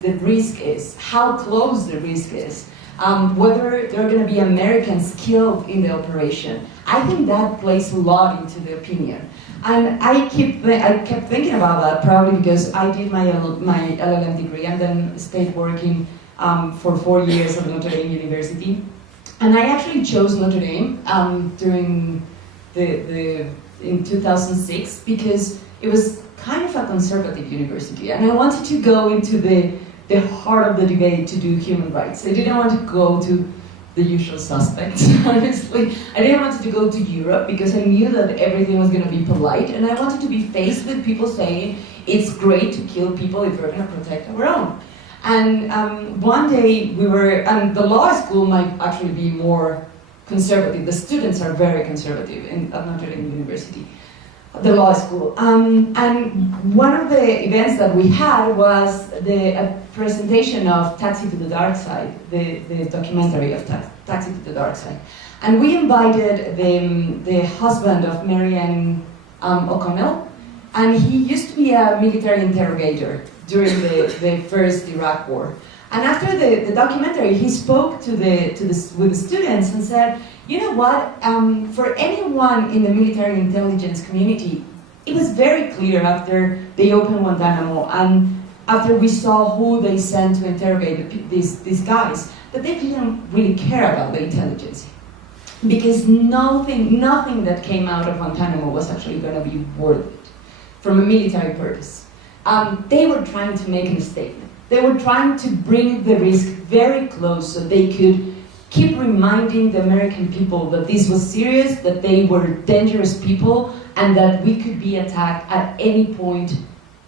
the risk is, how close the risk is, whether there are going to be Americans killed in the operation. I think that plays a lot into the opinion. And I kept thinking about that, probably because I did my LLM degree and then stayed working for 4 years at Notre Dame University. And I actually chose Notre Dame during in 2006 because it was kind of a conservative university, and I wanted to go into the heart of the debate to do human rights. I didn't want to go to the usual suspects, honestly. I didn't want to go to Europe because I knew that everything was going to be polite, and I wanted to be faced with people saying it's great to kill people if we're going to protect our own. And one day we were, and the law school might actually be more conservative. The students are very conservative at Notre Dame University, the law school. And one of the events that we had was a presentation of Taxi to the Dark Side, the documentary of Taxi to the Dark Side. And we invited the husband of Marianne O'Connell, and he used to be a military interrogator during the first Iraq War. And after the documentary, he spoke with the students and said, you know what, for anyone in the military intelligence community, it was very clear after they opened Guantanamo and after we saw who they sent to interrogate these guys, that they didn't really care about the intelligence. Because nothing that came out of Guantanamo was actually going to be worth it from a military purpose. They were trying to make a statement. They were trying to bring the risk very close so they could keep reminding the American people that this was serious, that they were dangerous people, and that we could be attacked at any point,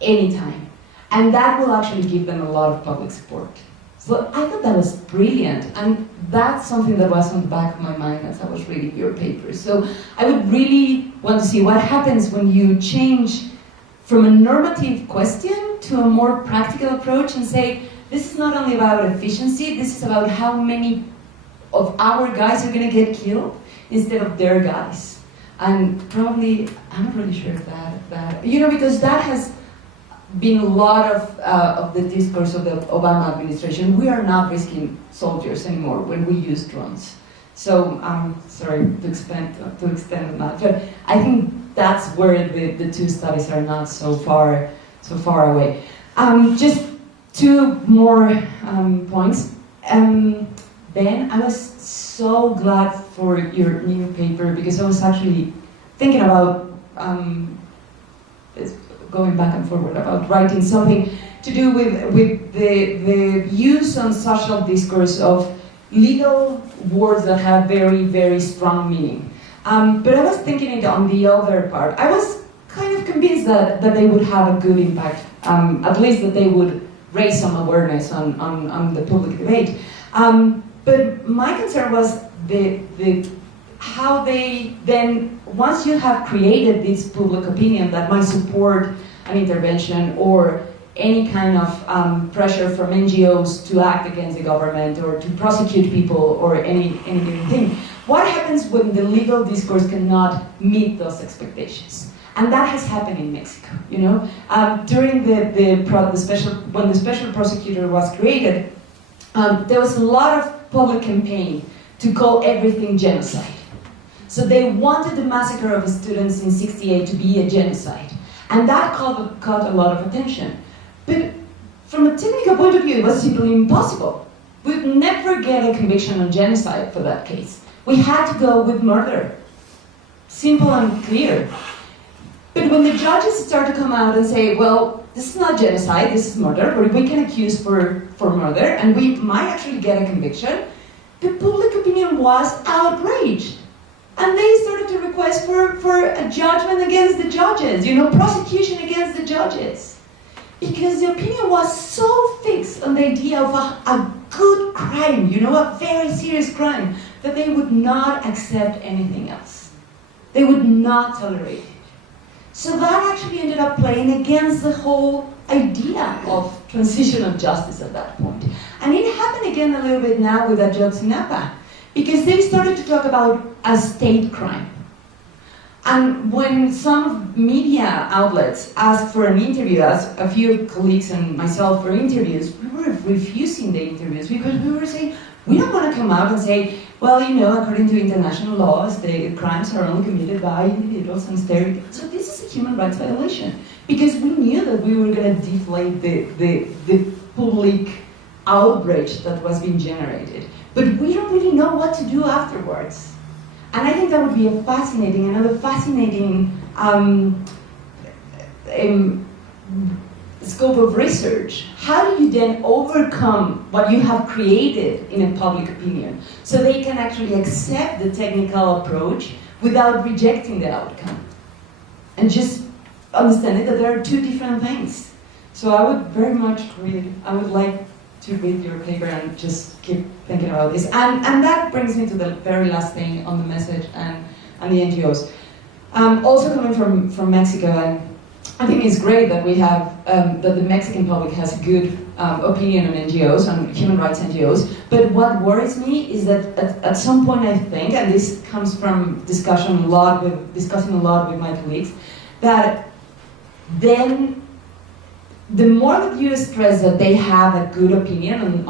anytime. And that will actually give them a lot of public support. So I thought that was brilliant, and that's something that was on the back of my mind as I was reading your papers. So I would really want to see what happens when you change from a normative question to a more practical approach and say, this is not only about efficiency, this is about how many of our guys are going to get killed instead of their guys. And probably, I'm not really sure if that you know, because that has been a lot of the discourse of the Obama administration. We are not risking soldiers anymore when we use drones. So I'm sorry to extend on that, but I think that's where the two studies are not so far away. Just two more points. Ben, I was so glad for your new paper because I was actually thinking about going back and forward about writing something to do with the use on social discourse of legal words that have very, very strong meaning. But I was thinking it on the other part. I was kind of convinced that they would have a good impact, at least that they would raise some awareness on the public debate. But my concern was how they then, once you have created this public opinion that might support an intervention or any kind of pressure from NGOs to act against the government or to prosecute people or any given thing, what happens when the legal discourse cannot meet those expectations? And that has happened in Mexico, you know? During when the special prosecutor was created, there was a lot of public campaign to call everything genocide. So they wanted the massacre of students in '68 to be a genocide. And that caught a lot of attention. But from a technical point of view, it was simply impossible. We'd never get a conviction on genocide for that case. We had to go with murder. Simple and clear. But when the judges start to come out and say, well, this is not genocide, this is murder, but we can accuse for murder, and we might actually get a conviction, the public opinion was outraged. And they started to request for a judgment against the judges, you know, prosecution against the judges. Because the opinion was so fixed on the idea of a good crime, you know, a very serious crime, that they would not accept anything else. They would not tolerate it. So that actually ended up playing against the whole idea of transitional justice at that point. And it happened again a little bit now with Ayotzinapa, because they started to talk about a state crime. And when some media outlets asked for an interview, as a few colleagues and myself for interviews, we were refusing the interviews because we were saying, we don't want to come out and say, well, you know, according to international laws, the crimes are only committed by individuals and stereotypes. So this is a human rights violation. Because we knew that we were going to deflate the public outrage that was being generated. But we don't really know what to do afterwards. And I think that would be another fascinating scope of research. How do you then overcome what you have created in a public opinion so they can actually accept the technical approach without rejecting the outcome? And just understanding that there are two different things. So I would very much I would like to read your paper and just keep thinking about this. And that brings me to the very last thing on the message and the NGOs. Also coming from Mexico, and I think it's great that we have, that the Mexican public has a good opinion on NGOs, on human rights NGOs, but what worries me is that at some point I think, and this comes from discussing a lot with my colleagues, that then the more that you stress that they have a good opinion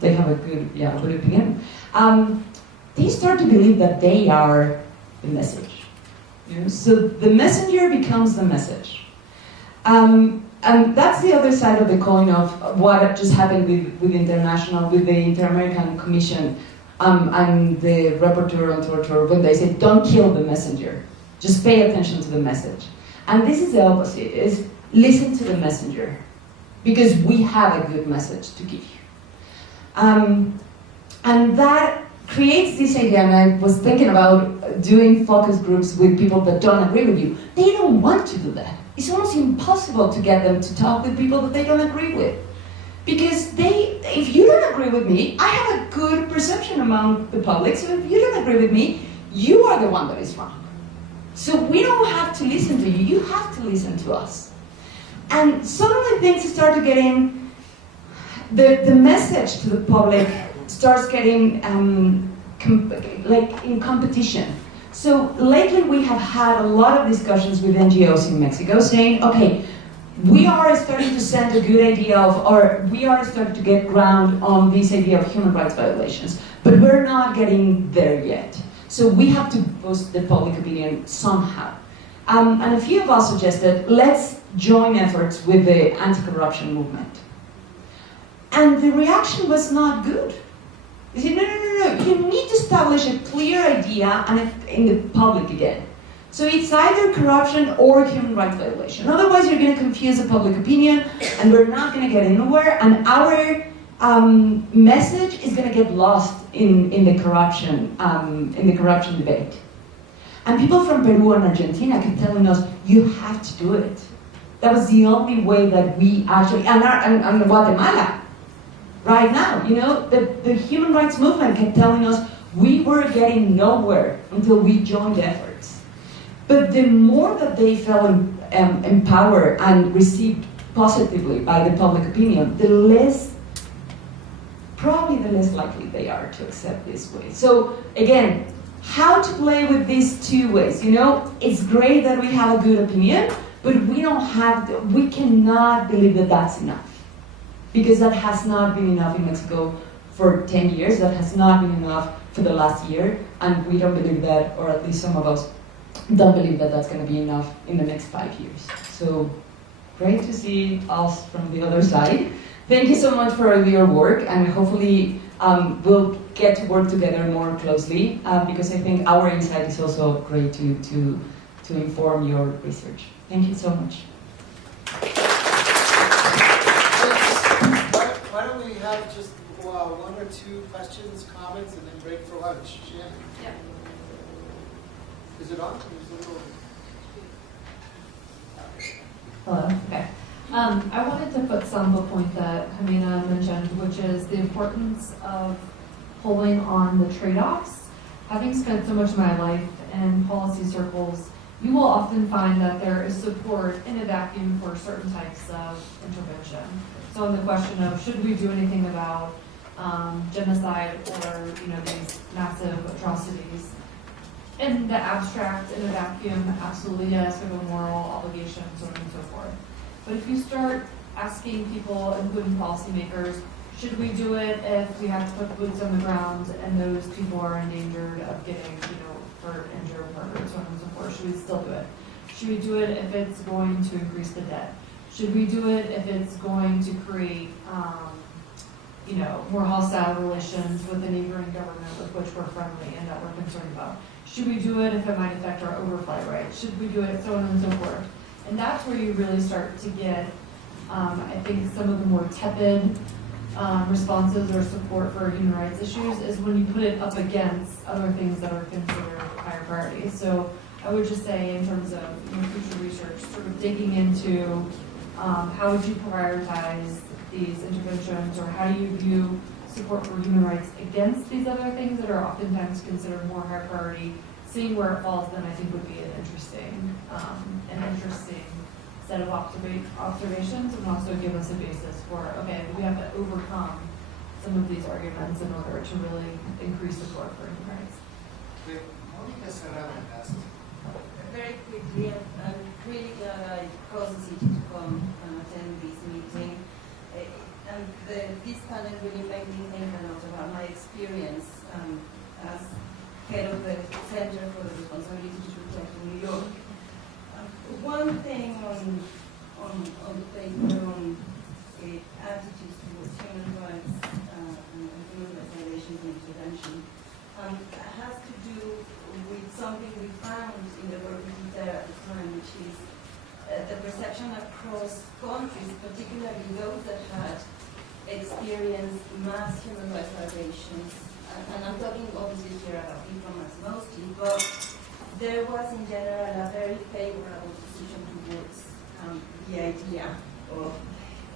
they have a good opinion, they start to believe that they are the message. You know? So the messenger becomes the message. And that's the other side of the coin of what just happened with the Inter-American Commission and the Rapporteur on Torture, when they say, don't kill the messenger, just pay attention to the message. And this is the opposite, is listen to the messenger, because we have a good message to give you. And that creates this idea, and I was thinking about doing focus groups with people that don't agree with you. They don't want to do that. It's almost impossible to get them to talk with people that they don't agree with. Because if you don't agree with me, I have a good perception among the public, so if you don't agree with me, you are the one that is wrong. So we don't have to listen to you, you have to listen to us. And suddenly things start to get in, the message to the public starts getting like in competition. So lately we have had a lot of discussions with NGOs in Mexico saying, okay, we are starting to send a good idea of, or we are starting to get ground on this idea of human rights violations, but we're not getting there yet. So we have to boost the public opinion somehow. And a few of us suggested, let's join efforts with the anti-corruption movement. And the reaction was not good. They said, no, you need to establish a clear idea and in the public again. So it's either corruption or human rights violation. Otherwise you're going to confuse the public opinion and we're not going to get anywhere, and our message is going to get lost in the corruption debate. And people from Peru and Argentina kept telling us, you have to do it. That was the only way that we actually, and Guatemala, right now, you know, the human rights movement kept telling us we were getting nowhere until we joined efforts. But the more that they felt empowered and received positively by the public opinion, probably the less likely they are to accept this way. So again, how to play with these two ways, you know? It's great that we have a good opinion, but we cannot believe that that's enough. Because that has not been enough in Mexico for 10 years, that has not been enough for the last year, and we don't believe that, or at least some of us don't believe that that's going to be enough in the next 5 years. So, great to see us from the other side. Thank you so much for your work, and hopefully we'll get to work together more closely, because I think our insight is also great to inform your research. Thank you so much. Why don't we have just one or two questions, comments, and then break for lunch? Shannon? Yeah. Is it on? Hello. Okay. I wanted to put some of the point that Jimena mentioned, which is the importance of pulling on the trade-offs. Having spent so much of my life in policy circles, you will often find that there is support in a vacuum for certain types of intervention. So on the question of should we do anything about genocide or these massive atrocities, In the abstract, in a vacuum, absolutely yes, we have a moral obligation, so on and so forth. But if you start asking people, including policymakers, should we do it if we have to put boots on the ground and those people are endangered of getting, hurt, injured, murdered, so on and so forth? Should we still do it? Should we do it if it's going to increase the debt? Should we do it if it's going to create, more hostile relations with the neighboring government with which we're friendly and that we're concerned about? Should we do it if it might affect our overflight rights? Should we do it, so on and so forth? And that's where you really start to get, I think, some of the more tepid responses or support for human rights issues is when you put it up against other things that are considered higher priorities. So I would just say, in terms of future research, sort of digging into how would you prioritize these interventions, or how do you view support for human rights against these other things that are oftentimes considered more high priority, seeing where it falls, then I think would be an interesting set of observations, and also give us a basis for, okay, we have to overcome some of these arguments in order to really increase support for human rights. Very quickly, I'm really glad I caused the city to come and attend this meeting. And this panel really made me think a lot about my experience as head of the Center for the Responsibility to Protect in New York. One thing on the paper on attitudes towards human rights and human rights violations and intervention has to do with something we found in the work we did there at the time, which is the perception across countries, particularly those that had experienced mass human rights violations. And I'm talking obviously here about diplomats mostly, but there was in general a very favorable position towards the idea of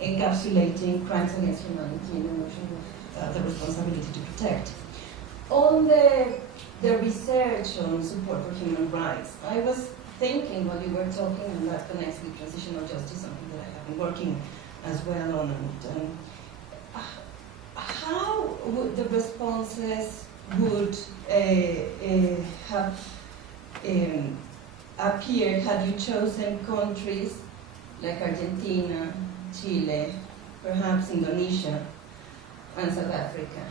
encapsulating crimes against humanity in the notion of the responsibility to protect. On the research on support for human rights, I was thinking while you were talking, and that connects with transitional justice, something that I have been working as well on, and how would the responses would have appeared had you chosen countries like Argentina, Chile, perhaps Indonesia, and South Africa?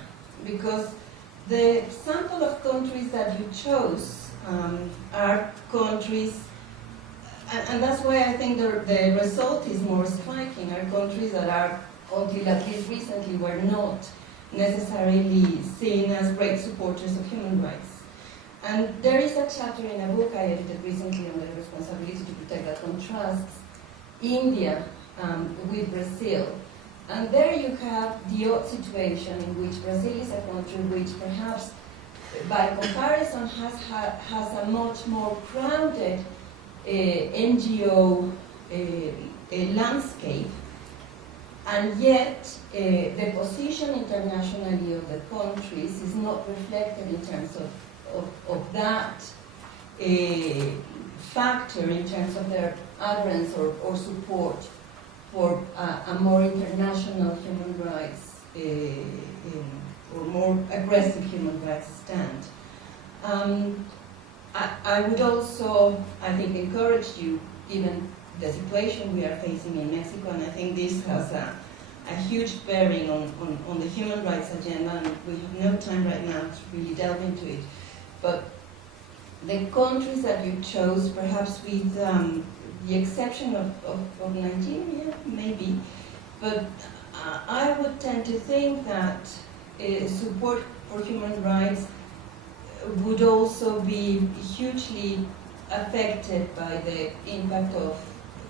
Because the sample of countries that you chose are countries, and that's why I think the result is more striking, are countries that are, until at least recently, were not necessarily seen as great supporters of human rights. And there is a chapter in a book I edited recently on the responsibility to protect that contrasts India with Brazil. And there you have the odd situation in which Brazil is a country which perhaps, by comparison, has a much more crowded NGO landscape, and yet the position internationally of the countries is not reflected in terms of that factor in terms of their adherence or support for a more international human rights or more aggressive human rights stand. I would also, I think, encourage you, given the situation we are facing in Mexico, and I think this has a huge bearing on the human rights agenda, and we have no time right now to really delve into it. But the countries that you chose, perhaps with the exception of Nigeria, maybe, but I would tend to think that support for human rights would also be hugely affected by the impact of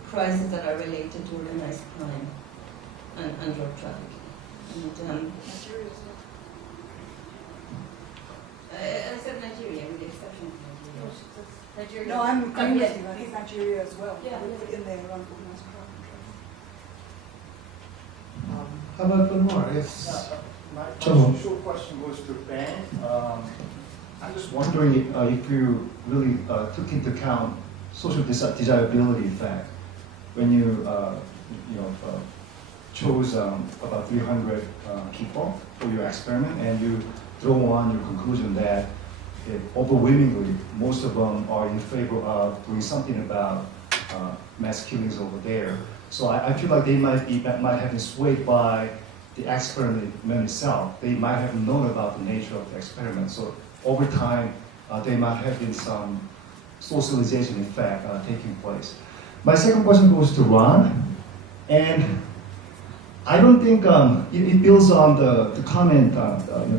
crises that are related to organized crime and drug trafficking. And, I said Nigeria, with the exception of Nigeria. Nigeria. No, I'm with you. I think Nigeria as well. Yeah. In there around organized crime. How about one more? Yes. My Joe. short question goes to Ben. I'm just wondering if you really took into account social desirability effect when you chose about 300 people for your experiment, and you draw on your conclusion that overwhelmingly, most of them are in favor of doing something about mass killings over there. So I feel like they might have been swayed by the experiment itself. They might have known about the nature of the experiment. So over time, there might have been some socialization effect taking place. My second question goes to Ron, and I don't think it builds on the comment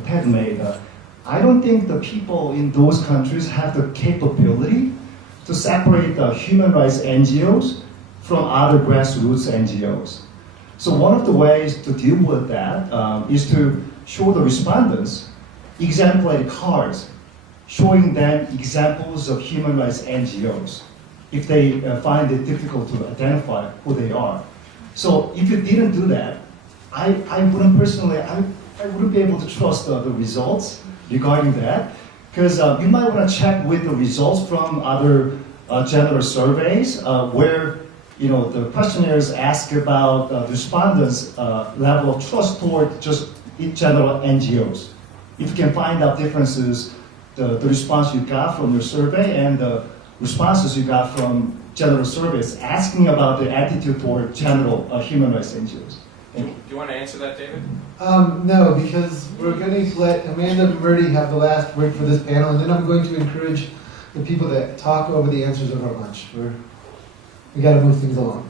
Ted made. I don't think the people in those countries have the capability to separate the human rights NGOs from other grassroots NGOs. So one of the ways to deal with that is to show the respondents exemplary cards showing them examples of human rights NGOs if they find it difficult to identify who they are. So if you didn't do that, I wouldn't personally, I wouldn't be able to trust the results regarding that, because you might want to check with the results from other general surveys where the questionnaires ask about the respondents' level of trust toward just in general NGOs. If you can find out differences, the response you got from your survey and the responses you got from general surveys asking about the attitude toward general human rights NGOs. Do you want to answer that, David? No, because we're going to let Amanda and Murdy have the last word for this panel, and then I'm going to encourage the people that talk over the answers over lunch. We got to move things along.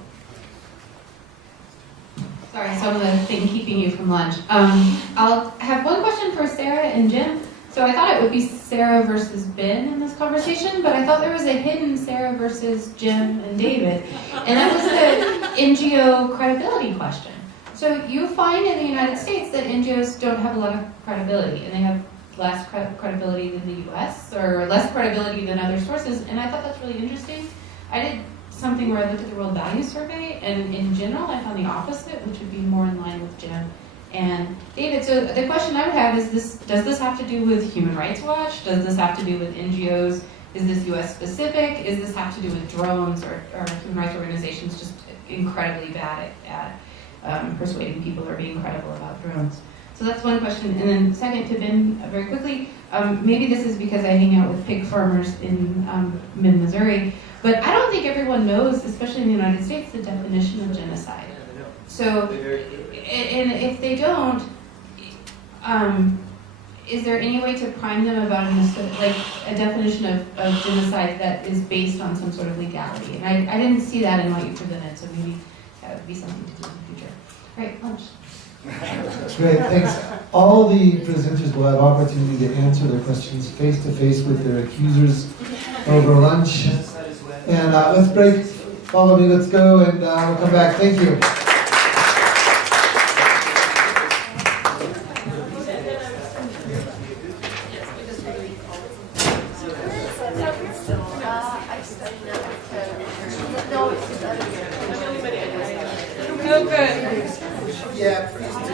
Sorry, some of the thing keeping you from lunch. I'll have one question for Sarah and Jim. So I thought it would be Sarah versus Ben in this conversation, but I thought there was a hidden Sarah versus Jim and David, and that was the NGO credibility question. So you find in the United States that NGOs don't have a lot of credibility, and they have less credibility than the US, or less credibility than other sources, and I thought that's really interesting. I did something where I looked at the World Values Survey, and in general I found the opposite, which would be more in line with Jim and David. So the question I would have is does this have to do with Human Rights Watch? Does this have to do with NGOs? Is this US specific? Is this have to do with drones or human rights organizations just incredibly bad at persuading people or being credible about drones? So that's one question. And then second to Ben, very quickly, maybe this is because I hang out with pig farmers in mid-Missouri, but I don't think everyone knows, especially in the United States, the definition of genocide. So, and if they don't, is there any way to prime them about a definition of genocide that is based on some sort of legality? And I didn't see that in what you presented, so maybe that would be something to do in the future. All right, lunch. Great, thanks. All the presenters will have opportunity to answer their questions face to face with their accusers over lunch. And let's break. Follow me, let's go, and we'll come back. Thank you. Oh, good. Yeah, please do.